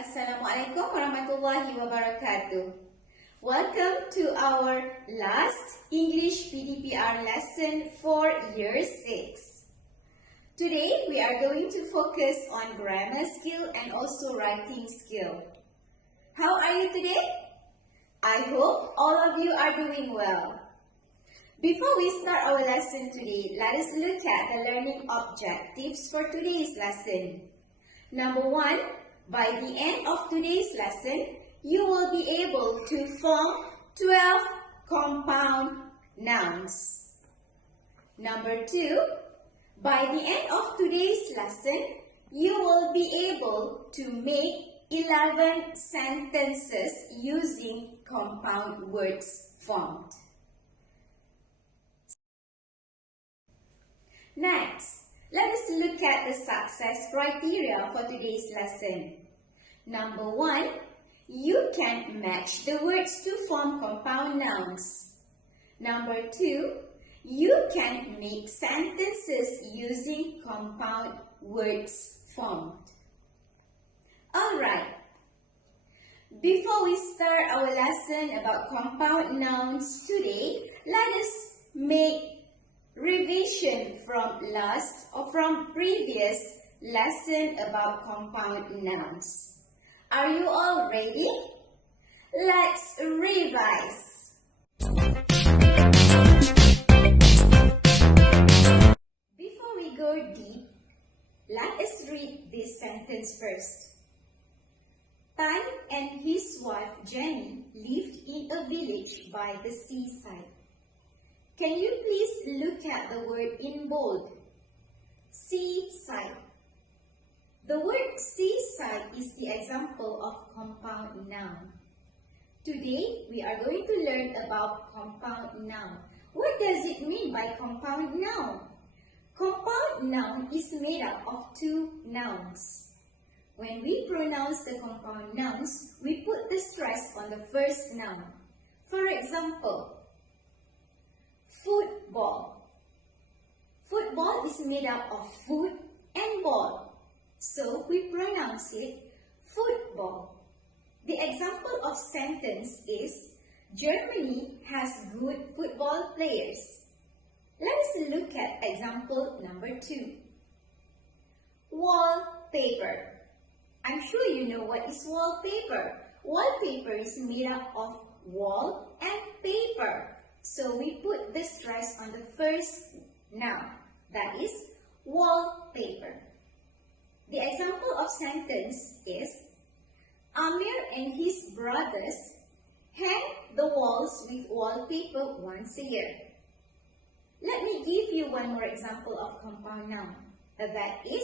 Assalamualaikum warahmatullahi wabarakatuh. Welcome to our last English PDPR lesson for Year 6. Today we are going to focus on grammar skill and also writing skill. How are you today? I hope all of you are doing well. Before we start our lesson today, let us look at the learning objectives for today's lesson. Number 1, by the end of today's lesson, you will be able to form 12 compound nouns. Number 2, by the end of today's lesson, you will be able to make 11 sentences using compound words formed. Next, let us look at the success criteria for today's lesson. Number 1, you can match the words to form compound nouns. Number 2, you can make sentences using compound words formed. Alright, before we start our lesson about compound nouns today, let us make revision from previous lesson about compound nouns. Are you all ready? Let's revise. Before we go deep, let us read this sentence first. Tan and his wife Jenny lived in a village by the seaside. Can you please look at the word in bold? Seaside. The word seaside is the example of compound noun. Today, we are going to learn about compound noun. What does it mean by compound noun? Compound noun is made up of two nouns. When we pronounce the compound nouns, we put the stress on the first noun. For example, football. Football is made up of foot and ball. So we pronounce it football. The example of sentence is Germany has good football players. Let us look at example number 2. Wallpaper. I'm sure you know what is wallpaper. Wallpaper is made up of wall and paper. So we put the stress on the first noun, that is wallpaper. The example of sentence is Amir and his brothers hang the walls with wallpaper once a year. Let me give you one more example of compound noun, that is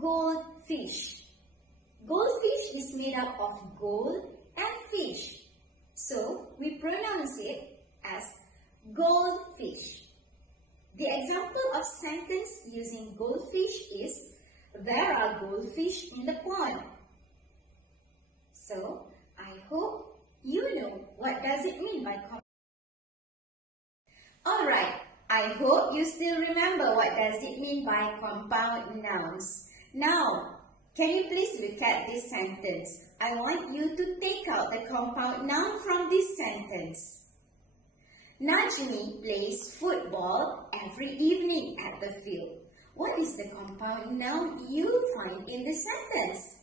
goldfish. Goldfish is made up of gold and fish. So we pronounce it as goldfish. The example of sentence using goldfish is there are goldfish in the pond. So, I hope you know what does it mean by compound. Alright, I hope you still remember what does it mean by compound nouns. Now, can you please look at this sentence? I want you to take out the compound noun from this sentence. Najmi plays football every evening at the field. What is the compound noun you find in the sentence?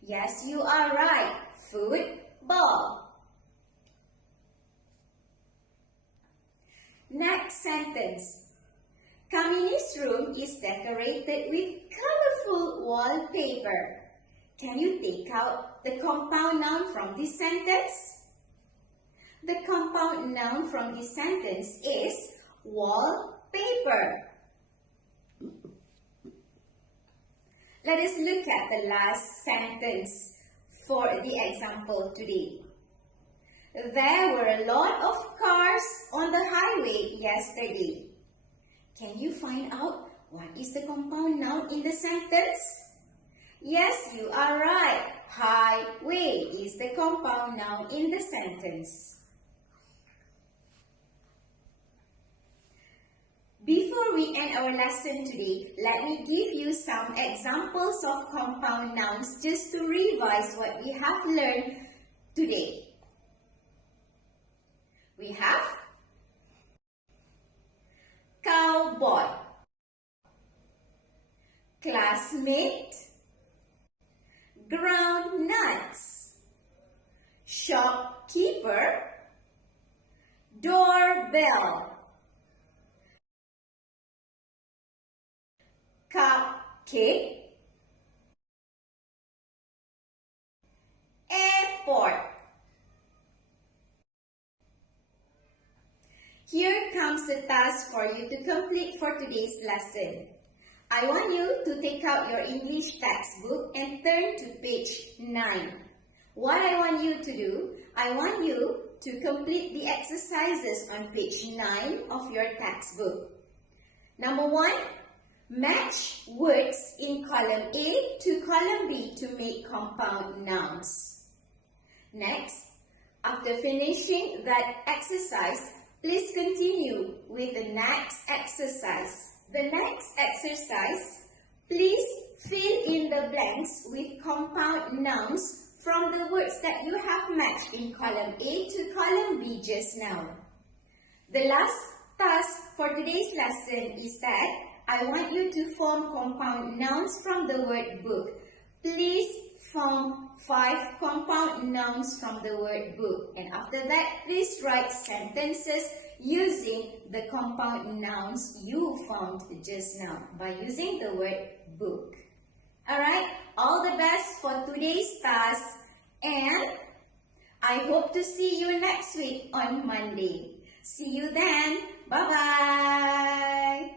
Yes, you are right. Football. Next sentence. Kamini's room is decorated with colorful wallpaper. Can you take out the compound noun from this sentence? The compound noun from this sentence is wallpaper. Let us look at the last sentence for the example today. There were a lot of cars on the highway yesterday. Can you find out what is the compound noun in the sentence? Yes, you are right. Highway is the compound noun in the sentence. Before Before we end our lesson today, let me give you some examples of compound nouns just to revise what we have learned today. We have cowboy, classmate, groundnuts, shopkeeper, doorbell, cupcake, airport. Here comes the task for you to complete for today's lesson. I want you to take out your English textbook and turn to page 9. What I want you to do, I want you to complete the exercises on page 9 of your textbook. Number 1, match words in column A to column B to make compound nouns. Next, after finishing that exercise, please continue with the next exercise. The next exercise, please fill in the blanks with compound nouns from the words that you have matched in column A to column B just now. The last task for today's lesson is that I want you to form compound nouns from the word book. Please form 5 compound nouns from the word book. And after that, please write sentences using the compound nouns you formed just now by using the word book. Alright, all the best for today's task, and I hope to see you next week on Monday. See you then. Bye-bye.